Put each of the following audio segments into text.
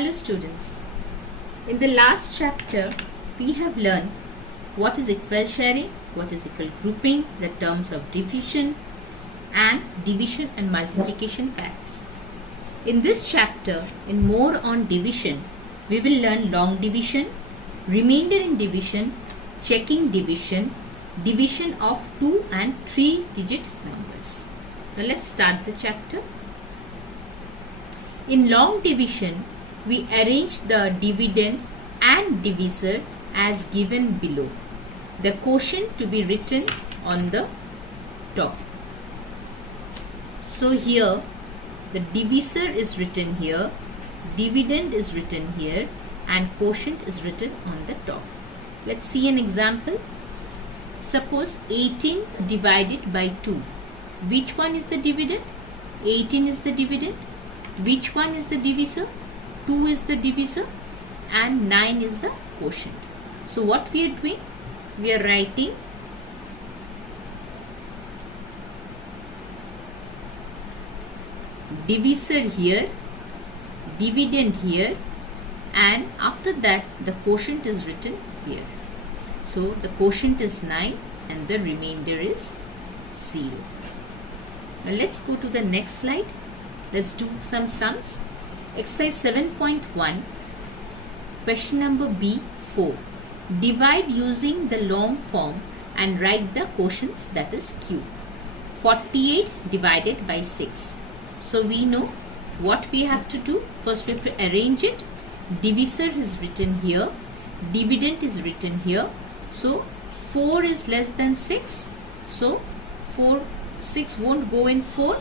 Hello students, in the last chapter we have learned what is equal sharing, what is equal grouping, the terms of division and multiplication facts. In this chapter, in more on division, we will learn long division, remainder in division, checking division, division of 2 and 3 digit numbers. Now let's start the chapter. In long division, we arrange the dividend and divisor as given below. The quotient to be written on the top. So here the divisor is written here, dividend is written here, and quotient is written on the top. Let's see an example. Suppose 18 divided by 2. Which one is the dividend? 18 is the dividend. Which one is the divisor? 2 is the divisor and 9 is the quotient. So what we are doing? We are writing divisor here, dividend here, and after that the quotient is written here. So the quotient is 9 and the remainder is 0. Now let's go to the next slide. Let's do some sums. Exercise 7.1, question number B4. Divide using the long form and write the quotients, that is Q. 48 divided by 6. So we know what we have to do. First we have to arrange it. Divisor is written here, dividend is written here. So 4 is less than 6. So 6 won't go in 4.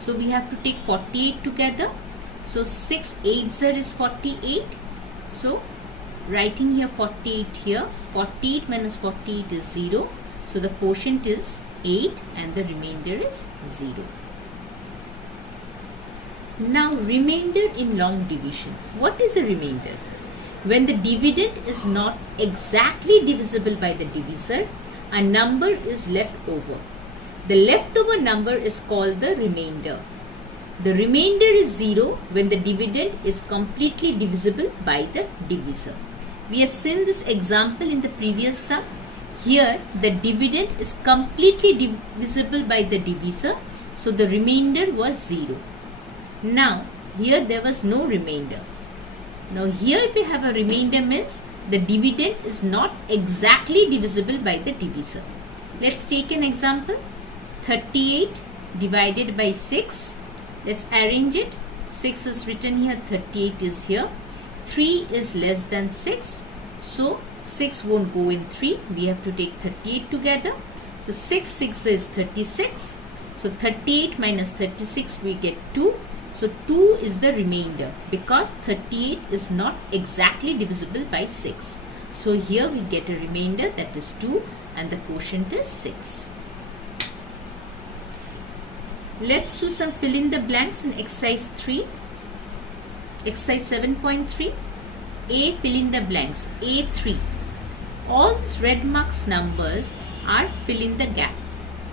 So we have to take 48 together. So 6 8s is 48. So writing here 48 here. 48 minus 48 is 0. So the quotient is 8 and the remainder is 0. Now remainder in long division. What is a remainder? When the dividend is not exactly divisible by the divisor, a number is left over. The leftover number is called the remainder. The remainder is 0 when the dividend is completely divisible by the divisor. We have seen this example in the previous sum. Here the dividend is completely divisible by the divisor, so the remainder was 0. Now here there was no remainder. Now here if we have a remainder means the dividend is not exactly divisible by the divisor. Let's take an example. 38 divided by 6. Let's arrange it. 6 is written here, 38 is here. 3 is less than 6. So 6 won't go in 3. We have to take 38 together. So 6 is 36. So 38 minus 36 we get 2. So 2 is the remainder because 38 is not exactly divisible by 6. So here we get a remainder, that is 2, and the quotient is 6. Let's do some fill in the blanks in exercise 3. Exercise 7.3. A, fill in the blanks. A3. All these red marks numbers are fill in the gap.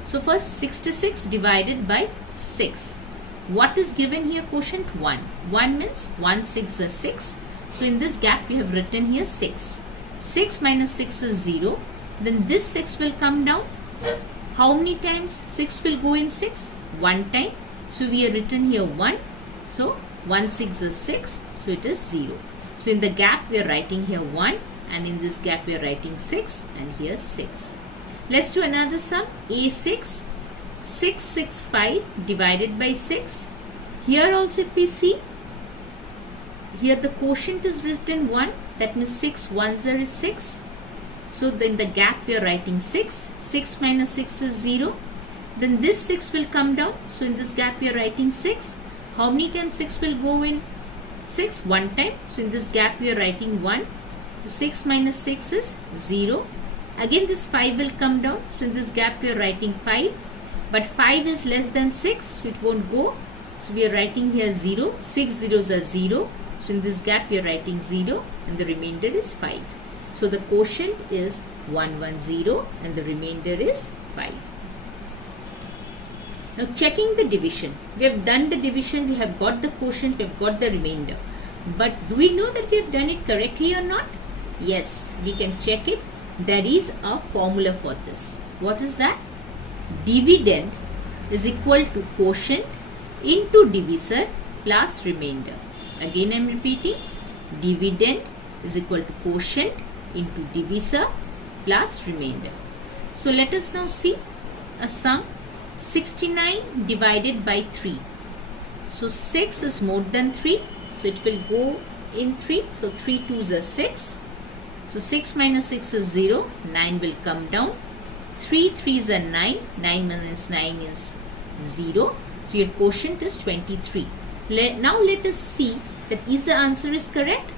So first 66 divided by 6. What is given here? Quotient 1. 1 means 1 6 is 6. So in this gap we have written here 6. 6 minus 6 is 0. Then this 6 will come down. How many times 6 will go in 6? 1 time. So we have written here 1. So 1 6 is 6. So it is 0. So in the gap we are writing here 1, and in this gap we are writing 6, and here 6. Let's do another sum. A6. 665 divided by 6. Here also if we see, here the quotient is written 1. That means 6 1s is 6. So then the gap we are writing 6. 6 minus 6 is 0. Then this 6 will come down. So in this gap we are writing 6. How many times 6 will go in 6? 1 time. So in this gap we are writing 1. So 6 minus 6 is 0. Again this 5 will come down. So in this gap we are writing 5. But 5 is less than 6. So it won't go. So we are writing here 0. 6 zeros are 0. So in this gap we are writing 0 and the remainder is 5. So the quotient is 110 and the remainder is 5. Now checking the division. We have done the division, we have got the quotient, we have got the remainder. But do we know that we have done it correctly or not? Yes, we can check it. There is a formula for this. What is that? Dividend is equal to quotient into divisor plus remainder. Again I am repeating. Dividend is equal to quotient into divisor plus remainder. So let us now see a sum. 69 divided by 3. So 6 is more than 3. So it will go in 3. So 3 2s are 6. So 6 minus 6 is 0. 9 will come down. 3 3s are 9. 9 minus 9 is 0. So your quotient is 23. Now let us see that is the answer is correct.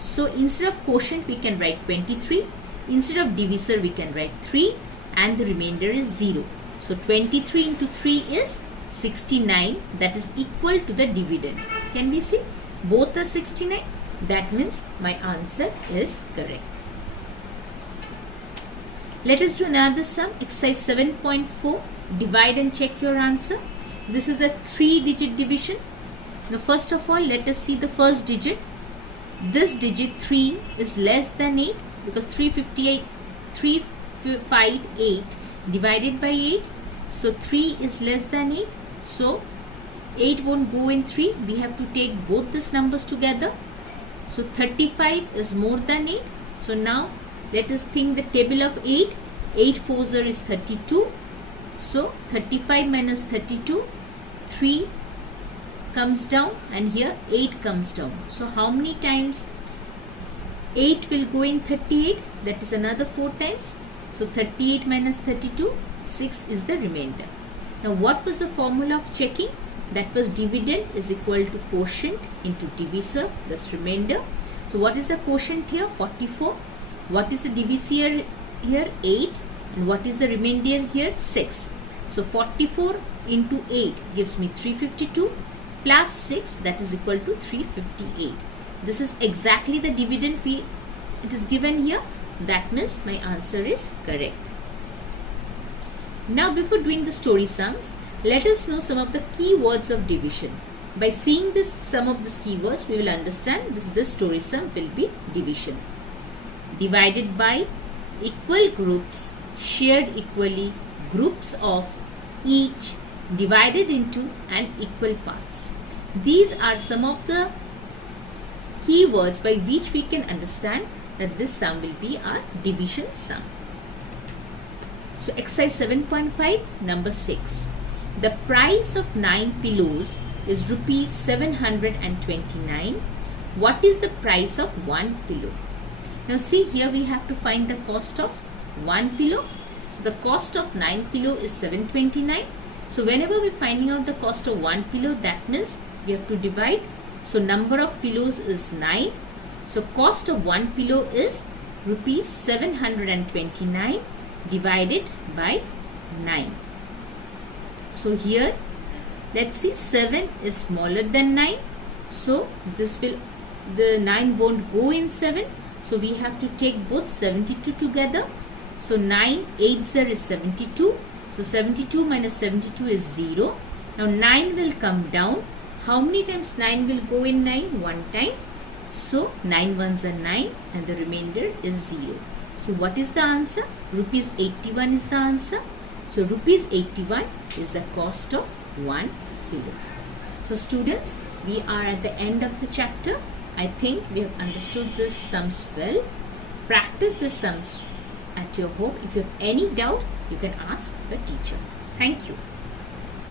So instead of quotient we can write 23. Instead of divisor we can write 3 and the remainder is 0. So 23 into 3 is 69. That is equal to the dividend. Can we see? Both are 69. That means my answer is correct. Let us do another sum. Exercise 7.4. Divide and check your answer. This is a 3-digit division. Now first of all, let us see the first digit. This digit 3 is less than 8 because 358 divided by 8. So 3 is less than 8. So 8 won't go in 3. We have to take both these numbers together. So 35 is more than 8. So now let us think the table of 8. 8 4s is 32. So 35 minus 32, 3 comes down and here 8 comes down. So how many times 8 will go in 38? That is another 4 times. So 38 minus 32, 6 is the remainder. Now what was the formula of checking? That was dividend is equal to quotient into divisor plus remainder. So what is the quotient here? 44. What is the divisor here? 8. And what is the remainder here? 6. So 44 into 8 gives me 352 plus 6, that is equal to 358. This is exactly the dividend it is given here. That means my answer is correct. Now before doing the story sums, let us know some of the key words of division. By seeing this some of these keywords, we will understand this story sum will be division. Divided by, equal groups, shared equally, groups of, each, divided into, and equal parts. These are some of the keywords by which we can understand that this sum will be our division sum. So exercise 7.5, number 6. The price of 9 pillows is rupees 729. What is the price of 1 pillow? Now see, here we have to find the cost of 1 pillow. So the cost of 9 pillow is 729. So whenever we're finding out the cost of 1 pillow, that means we have to divide. So number of pillows is 9. So cost of 1 pillow is rupees 729 divided by 9. So here let's see, 7 is smaller than 9. So the 9 won't go in 7. So we have to take both 72 together. So 9 8s is 72. So 72 minus 72 is 0. Now 9 will come down. How many times 9 will go in 9? 1 time. So 9 ones are 9 and the remainder is 0. So what is the answer? Rupees 81 is the answer. So rupees 81 is the cost of 1 pillow. So students, we are at the end of the chapter. I think we have understood these sums well. Practice the sums at your home. If you have any doubt, you can ask the teacher. Thank you.